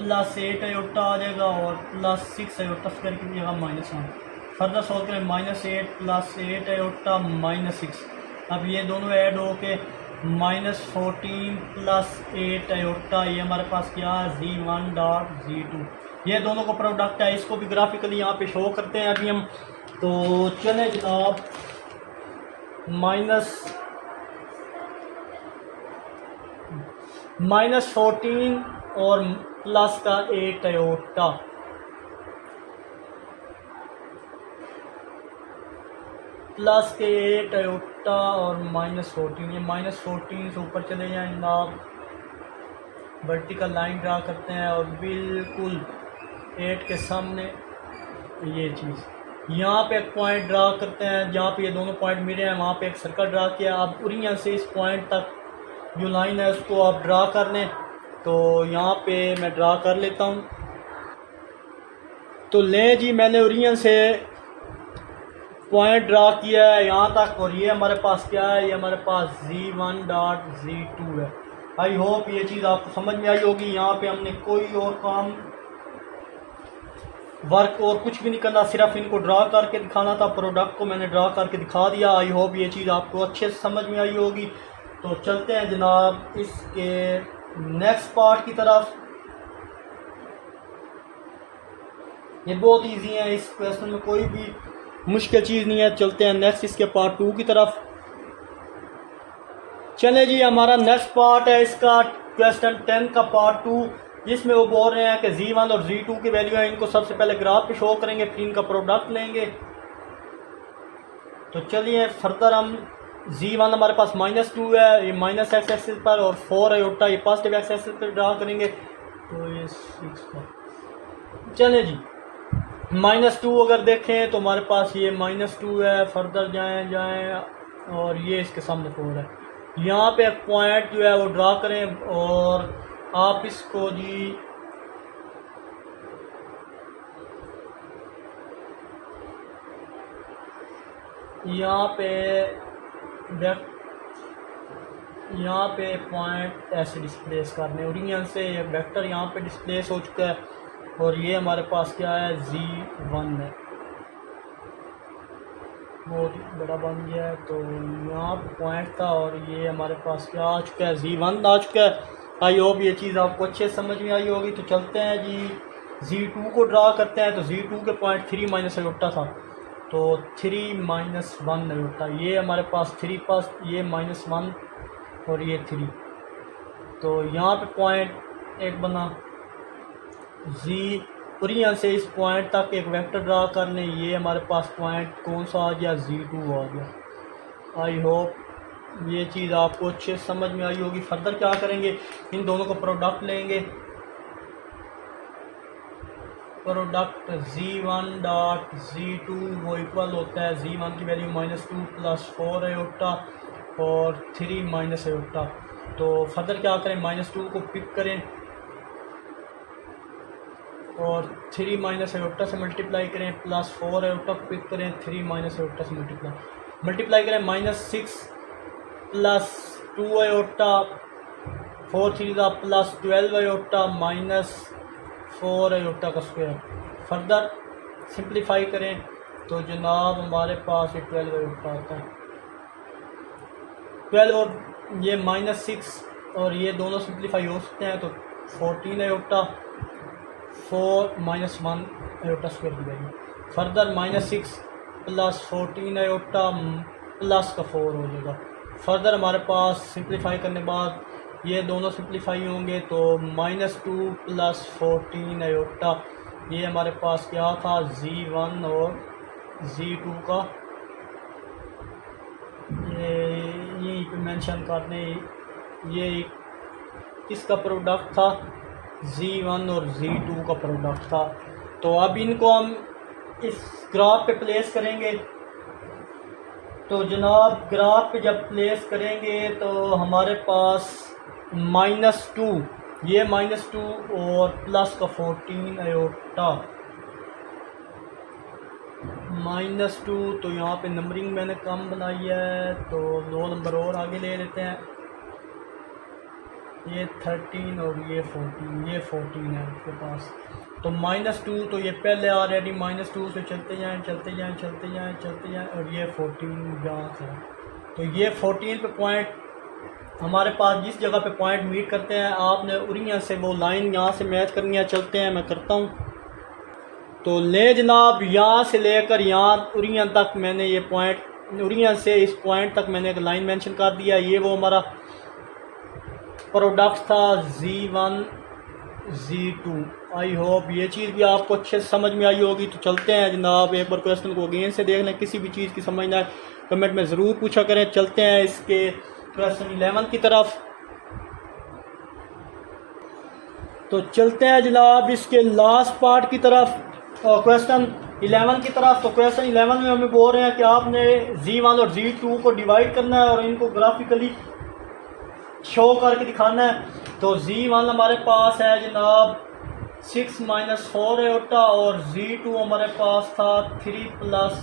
+8 आयोटा आ जाएगा और +6 आयोटा स्क्वायर की जगह -1। फर्दर सॉल्व करें, -8 +8 आयोटा -6। अब ये दोनों ऐड हो के -14 + 8 आयोटा, ये हमारे पास क्या है Z1 डॉट Z2। ये दोनों का प्रोडक्ट है। इसको भी ग्राफिकली यहाँ पे शो करते हैं अभी हम। तो चले जनाब, -14 और +8 आयोटा, +8 आयोटा और -14। ये -14 से ऊपर चले जाएं जनाब, वर्टिकल लाइन ड्रा करते हैं और बिल्कुल 8 के सामने ये चीज़, यहाँ पे एक पॉइंट ड्रा करते हैं जहाँ पे ये दोनों पॉइंट मिले हैं, वहाँ पे एक सर्कल ड्रा किया। आप उरिया से इस पॉइंट तक जो लाइन है उसको आप ड्रा कर लें। तो यहाँ पे मैं ड्रा कर लेता हूँ। तो लें जी, मैंने उरिया से पॉइंट ड्रा किया है यहाँ तक, और ये हमारे पास क्या है, ये हमारे पास Z1 डॉट Z2 है। आई होप ये चीज़ आपको समझ में आई होगी। यहाँ पे हमने कोई और काम वर्क और कुछ भी नहीं करना, सिर्फ इनको ड्रा करके दिखाना था। प्रोडक्ट को मैंने ड्रा करके दिखा दिया। आई होप ये चीज़ आपको अच्छे से समझ में आई होगी। तो चलते हैं जनाब इसके नेक्स्ट पार्ट की तरफ। ये बहुत इजी है, इस क्वेश्चन में कोई भी मुश्किल चीज़ नहीं है। चलते हैं नेक्स्ट इसके पार्ट 2 की तरफ। चले जी, हमारा नेक्स्ट पार्ट है इसका क्वेश्चन 10 का पार्ट 2, जिसमें वो बोल रहे हैं कि Z1 और Z2 की वैल्यू है, इनको सबसे पहले ग्राफ पे शो करेंगे, फिर इनका प्रोडक्ट लेंगे। तो चलिए फर्दर हम Z1 हमारे पास -2 है, ये -x एक्सिस पर, और 4 आयोटा ये पॉजिटिव x एक्सिस पर ड्रा करेंगे। तो ये 6 पर चले जी। -2 अगर देखें तो हमारे पास ये -2 है, फर्दर जाएं और ये इसके सामने 4 है। यहाँ पे एक पॉइंट जो है वो ड्रा करें और आप इसको जी यहाँ पे पॉइंट ऐसे डिस्प्लेस करने और यहाँ से वेक्टर यहाँ पे डिस्प्लेस हो चुका है और ये हमारे पास क्या है Z1 है, बहुत बड़ा बन गया है। तो यहाँ पे पॉइंट था और ये हमारे पास क्या आ चुका है, Z1 आ चुका है। आई होप ये चीज़ आपको अच्छे समझ में आई होगी। तो चलते हैं जी Z2 को ड्रा करते हैं। तो Z2 के पॉइंट 3 माइनस अयोटा था, तो 3 माइनस 1 अयोटा, ये हमारे पास 3 पास, ये -1 और ये 3। तो यहाँ पे पॉइंट एक बना Z और यहाँ से इस पॉइंट तक एक वेक्टर ड्रा करने, ये हमारे पास पॉइंट कौन सा आ गया, Z2 आ गया। आई होप ये चीज़ आपको अच्छे समझ में आई होगी। फर्दर क्या करेंगे, इन दोनों को प्रोडक्ट लेंगे। प्रोडक्ट Z1 डॉट Z2 वो इक्वल होता है Z1 की वैल्यू -2 + 4 अयोटा और 3 माइनस अयोटा। तो फर्दर क्या करें, -2 को पिक करें और 3 माइनस अयोटा से मल्टीप्लाई करें, +4 अयोटा को पिक करें, 3 माइनस अयोटा से मल्टीप्लाई करें, -6 + 2 अयोटा, 4 3 +12 अयोटा -4 अयोटा का स्क्वायर। फर्दर सिंप्लीफाई करें तो जनाब हमारे पास ये 12 अयोटा आता है। 12 और ये -6 और ये दोनों सिंप्लीफाई हो सकते हैं, तो 14 अयोटा, 4 - 1 अयोटा स्क्वायर की वैल्यू। फर्दर -6 + 14 अयोटा प्लस का 4 हो जाएगा। फर्दर हमारे पास सिंप्लीफाई करने बाद ये दोनों सिंप्लीफाई होंगे, तो -2 + 14 अयोटा, ये हमारे पास क्या था, Z1 और Z2 का ये पे मेंशन करने, ये इसका प्रोडक्ट था, Z1 और Z2 का प्रोडक्ट था। तो अब इनको हम इस ग्राफ पे प्लेस करेंगे। तो जनाब ग्राफ पे जब प्लेस करेंगे तो हमारे पास -2, ये -2 और प्लस का 14 अयोटा, -2, तो यहाँ पे नंबरिंग मैंने कम बनाई है, तो 2 नंबर और आगे ले लेते हैं। ये 13 और ये 14 है आपके पास। तो -2, तो ये पहले ऑलरेडी -2 से चलते जाएं और ये 14 यहाँ से। तो ये 14 पे पॉइंट हमारे पास जिस जगह पे पॉइंट मीट करते हैं, आपने उरिया से वो लाइन यहाँ से मैच करनी है। चलते हैं, मैं करता हूँ। तो ले जनाब, यहाँ से लेकर यहाँ उरिया तक मैंने ये पॉइंट, उरिया से इस पॉइंट तक मैंने एक लाइन मेंशन कर दिया। ये वो हमारा प्रोडक्ट था Z1 Z2। आई होप ये चीज़ भी आपको अच्छे से समझ में आई होगी। तो चलते हैं जनाब, एक बार क्वेश्चन को अगेन से देख लें। किसी भी चीज़ की समझ ना कमेंट में ज़रूर पूछा करें। चलते हैं इसके क्वेश्चन 11 की तरफ। तो चलते हैं जनाब इसके लास्ट पार्ट की तरफ, क्वेश्चन 11 की तरफ। तो क्वेश्चन 11 में हमें बोल रहे हैं कि आपने Z1 और Z2 को डिवाइड करना है और इनको ग्राफिकली शो करके दिखाना है। तो Z1 हमारे पास है जनाब 6 - 4 अयोटा और Z2 हमारे पास था 3 +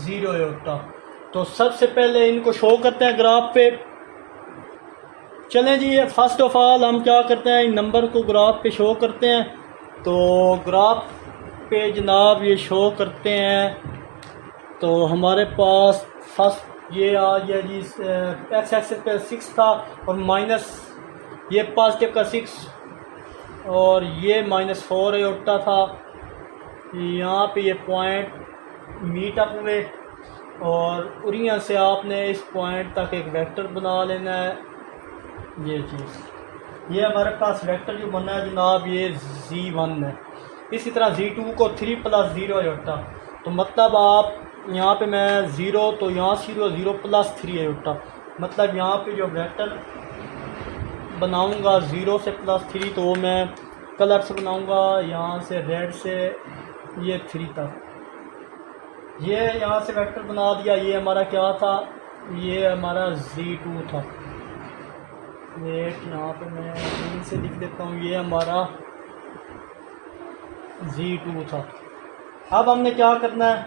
0 अयोटा। तो सबसे पहले इनको शो करते हैं ग्राफ पे। चलें जी, फर्स्ट ऑफ ऑल हम क्या करते हैं, इन नंबर को ग्राफ पे शो करते हैं। तो ग्राफ पे जनाब ये शो करते हैं। तो हमारे पास फर्स्ट ये आ गया जी, एक्स एक्सिस पे 6 था और माइनस ये पॉजिटिव का 6 और ये -4 अयोटा था। यहाँ पे ये पॉइंट मीट अप हुए और उरिया से आपने इस पॉइंट तक एक वेक्टर बना लेना है। ये चीज़, ये हमारे पास वेक्टर जो बना है जनाब, ये Z1 है। इसी तरह Z2 को 3 + 0 अयोटा। तो मतलब आप यहाँ पे मैं 0, तो यहाँ 0 + 3 अयोटा, मतलब यहाँ पे जो वेक्टर बनाऊँगा 0 से +3, तो मैं कलर से बनाऊँगा, यहाँ से रेड से ये 3 तक। ये यहाँ से वेक्टर बना दिया। ये हमारा क्या था, ये हमारा Z2 था। वेट यहाँ पे मैं ग्रीन से लिख देता हूँ, ये हमारा Z2 था। अब हमने क्या करना है,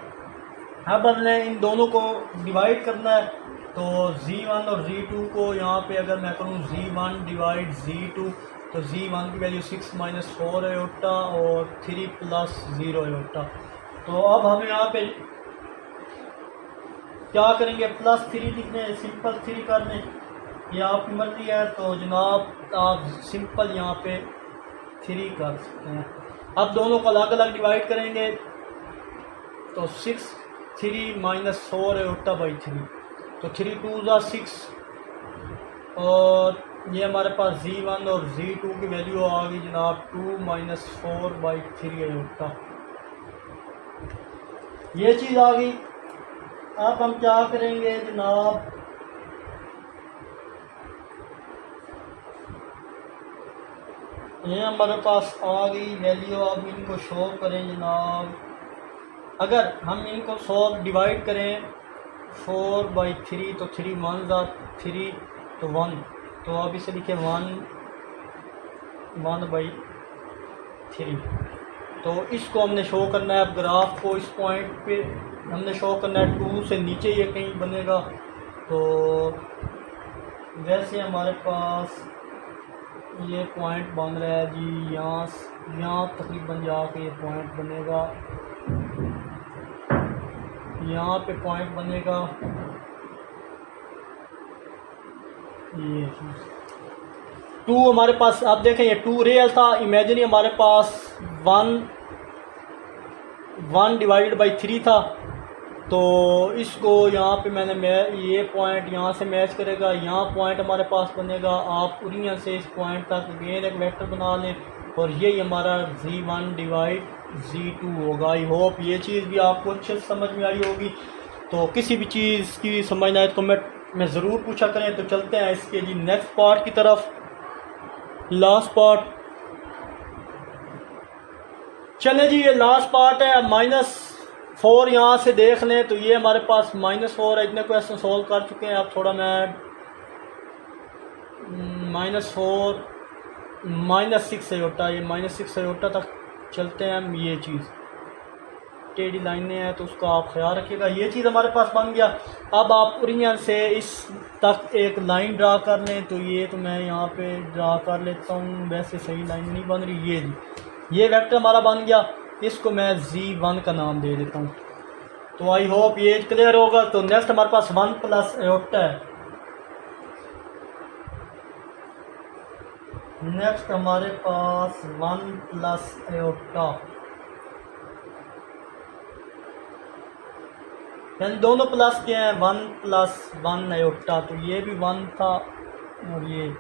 अब हमने इन दोनों को डिवाइड करना है। तो Z1 और Z2 को यहाँ पे अगर मैं करूँ Z1 डिवाइड Z2, तो Z1 की वैल्यू 6 - 4 आयोटा और 3 + 0 आयोटा। तो अब हम यहाँ पे क्या करेंगे, +3 लिखने, सिंपल 3 करने, ये आपकी मर्जी है। तो जनाब आप सिंपल यहाँ पे 3 कर सकते हैं। अब दोनों को अलग अलग डिवाइड करेंगे, तो 6 3 - 4 आयोटा बाई 3, तो 3 2 ज़ा 6, और ये हमारे पास Z1 और Z2 की वैल्यू आ गई जनाब 2 - 4 बाई 3 आयोटा। ये चीज़ आ गई। अब हम क्या करेंगे जनाब, ये हमारे पास आ गई वैल्यू। अब इनको शो करें जनाब, अगर हम इनको 100 डिवाइड करें 4 बाई 3, तो 3 1 ज़ा 3, तो 1, तो अब इसे लिखे 1 बाई 3। तो इसको हमने शो करना है। अब ग्राफ को इस पॉइंट पे हमने शो करना है, 2 से नीचे ये कहीं बनेगा। तो वैसे हमारे पास ये पॉइंट बन रहा है जी, यहाँ तकरीबन जाके ये पॉइंट बनेगा, यहाँ पे पॉइंट बनेगा ये 2 हमारे पास। आप देखें ये 2 रियल था, इमेजिनरी हमारे पास 1 डिवाइडेड बाई 3 था। तो इसको यहाँ पे मैंने ये पॉइंट यहाँ से मैच करेगा, यहाँ पॉइंट हमारे पास बनेगा। आप उरिया से इस पॉइंट तक अगेन एक वेक्टर बना लें, और ये हमारा Z1 डिवाइड Z2 होगा। आई होप ये चीज़ भी आपको अच्छे से समझ में आई होगी। तो किसी भी चीज़ की समझ ना आए तो कमेंट में ज़रूर पूछा करें। तो चलते हैं इसके जी नेक्स्ट पार्ट की तरफ, लास्ट पार्ट। चलें जी, ये लास्ट पार्ट है। -4 यहाँ से देख लें, तो ये हमारे पास -4 है। इतने क्वेश्चन सॉल्व कर चुके हैं। अब थोड़ा मैं -4 -6 आयोटा, ये -6 आयोटा तक चलते हैं हम। ये चीज़ टेढ़ी लाइनें हैं, तो उसका आप ख्याल रखिएगा। ये चीज़ हमारे पास बन गया। अब आप ओरिजिन से इस तक एक लाइन ड्रा कर लें। तो ये तो मैं यहाँ पे ड्रा कर लेता हूँ, वैसे सही लाइन नहीं बन रही। ये वेक्टर हमारा बन गया, इसको मैं Z1 का नाम दे देता हूँ। तो आई होप ये क्लियर होगा। तो नेक्स्ट हमारे पास 1 + आयोटा है। नेक्स्ट हमारे पास 1 + आयोटा, यानी दोनों प्लस के हैं। 1 + 1 आयोटा, तो ये भी 1 था, और ये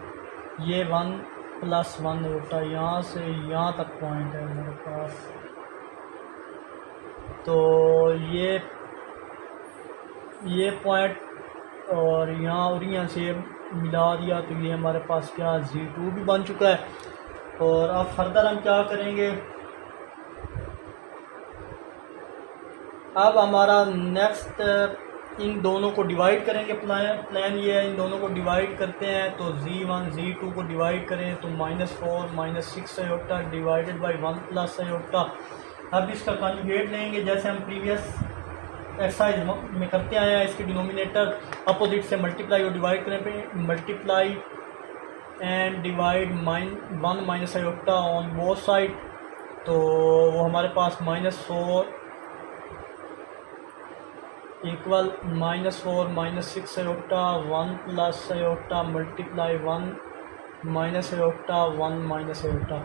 1 + 1 आयोटा। यहाँ से यहाँ तक पॉइंट है हमारे पास। तो ये पॉइंट, और यहाँ और यहाँ से मिला दिया, तो ये हमारे पास क्या Z2 भी बन चुका है। और अब फर्दर हम क्या करेंगे, अब हमारा नेक्स्ट इन दोनों को डिवाइड करेंगे। प्लान ये है, इन दोनों को डिवाइड करते हैं। तो Z1 Z2 को डिवाइड करें, तो -4 - 6 आयोटा डिवाइडेड बाई 1 + आयोटा। अब इसका कॉन्जुगेट लेंगे, जैसे हम प्रीवियस एक्सरसाइज में करते आए हैं। इसके डिनोमिनेटर अपोजिट से मल्टीप्लाई और डिवाइड करें पे, multiply and divide 1 - iota on both side. तो वो हमारे पास -4 equal -4 - 6 iota 1 + iota multiply 1 - iota 1 - iota.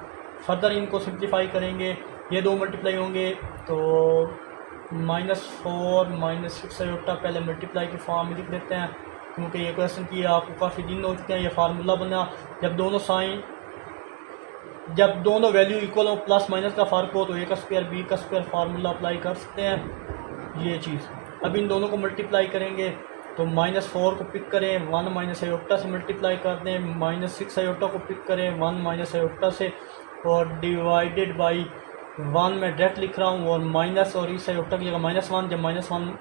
Further इनको सिंप्लीफाई करेंगे, ये दो मल्टीप्लाई होंगे। तो -4 - 6 आयोटा पहले मल्टीप्लाई की फॉर्म में लिख देते हैं, क्योंकि ये क्वेश्चन की आपको काफ़ी दिन हो चुके हैं। ये फार्मूला बना, जब दोनों वैल्यू इक्वल हो, प्लस माइनस का फ़र्क हो, तो A² B² फार्मूला अप्लाई कर सकते हैं। ये चीज़ अब इन दोनों को मल्टीप्लाई करेंगे, तो -4 को पिक करें, 1 - आयोटा से मल्टीप्लाई कर दें, -6 आयोटा को पिक करें 1 - आयोटा से, और डिवाइडेड बाई 1 में डायरेक्ट लिख रहा हूँ और माइनस और इस आयोटा की जगह -1, जब -1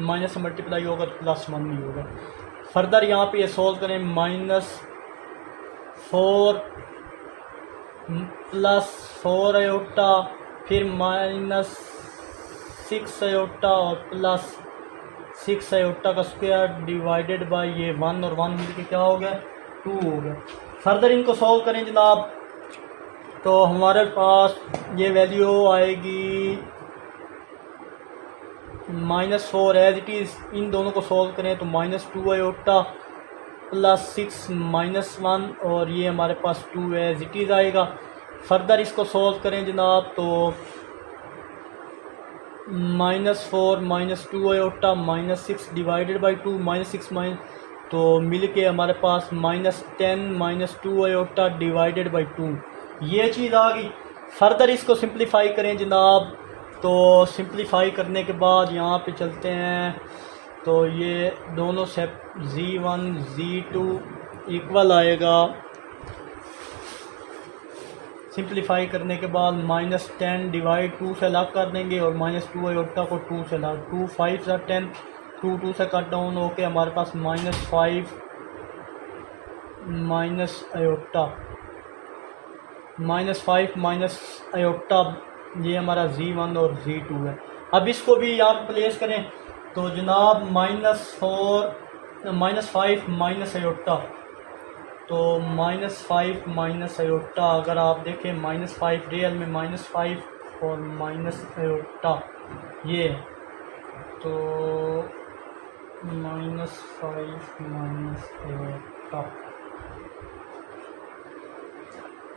माइनस से मल्टीप्लाई होगा तो +1 भी होगा। फर्दर यहाँ पे ये सॉल्व करें, -4 +4 आयोटा, फिर -6 आयोटा और +6 आयोटा का स्क्वायर डिवाइडेड बाय ये 1 और 1 मिलके क्या हो गया, 2 हो गया। फर्दर इनको सॉल्व करें जनाब, तो हमारे पास ये वैल्यू आएगी -4 एज इट इज़। इन दोनों को सॉल्व करें तो -2 आयोटा +6 -1 और ये हमारे पास 2 एज इट इज़ आएगा। फर्दर इसको सॉल्व करें जनाब, तो -4 -2 आयोटा -6 डिवाइडेड बाई 2 -6 तो मिल के हमारे पास -10 -2 आयोटा डिवाइडेड बाई 2 ये चीज़ आ गई। फर्दर इसको सिंप्लीफाई करें जनाब, तो सिंप्लीफाई करने के बाद यहाँ पे चलते हैं, तो ये दोनों से Z1 Z2 इक्वल आएगा। सिंप्लीफाई करने के बाद -10 डिवाइड 2 से अलग कर देंगे और -2 आयोटा को 2 से अलग, 2 5 से 10, 2 से कट डाउन होके हमारे पास -5 माइनस आयोटा आयोटा ये हमारा Z1 और Z2 है। अब इसको भी यहाँ पर प्लेस करें, तो जनाब -5 माइनस आयोटा, तो -5 माइनस आयोटा अगर आप देखें -5 रियल में -5 और माइनस आयोटा ये, तो -5 माइनस आयोटा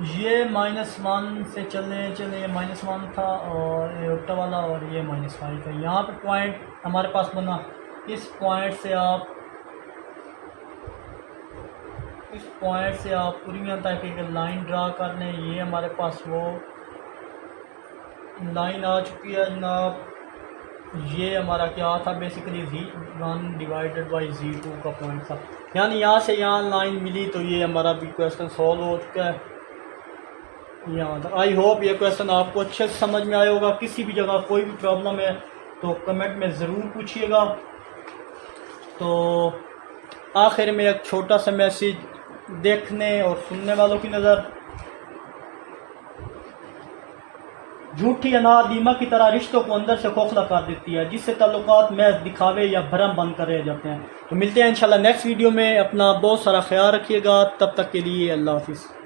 ये -1 से चले -1 था और आयोटा वाला, और ये -5 है। यहाँ पे पॉइंट हमारे पास बना, इस पॉइंट से आप पूरी यहाँ तक एक लाइन ड्रा कर लें। ये हमारे पास वो लाइन आ चुकी है जनाब। ये हमारा क्या था, basically Z1 divided by Z2 का पॉइंट था, यानी यहाँ से यहाँ लाइन मिली, तो ये हमारा भी क्वेश्चन सॉल्व हो चुका है यहाँ तक। आई होप ये क्वेश्चन आपको अच्छे से समझ में आया होगा। किसी भी जगह कोई भी प्रॉब्लम है तो कमेंट में ज़रूर पूछिएगा। तो आखिर में एक छोटा सा मैसेज देखने और सुनने वालों की नज़र, झूठी अनार दीमक की तरह रिश्तों को अंदर से खोखला कर देती है, जिससे ताल्लुकात महज दिखावे या भरम बन कर रह जाते हैं। तो मिलते हैं इंशाल्लाह नेक्स्ट वीडियो में। अपना बहुत सारा ख्याल रखिएगा, तब तक के लिए अल्लाह हाफिज़।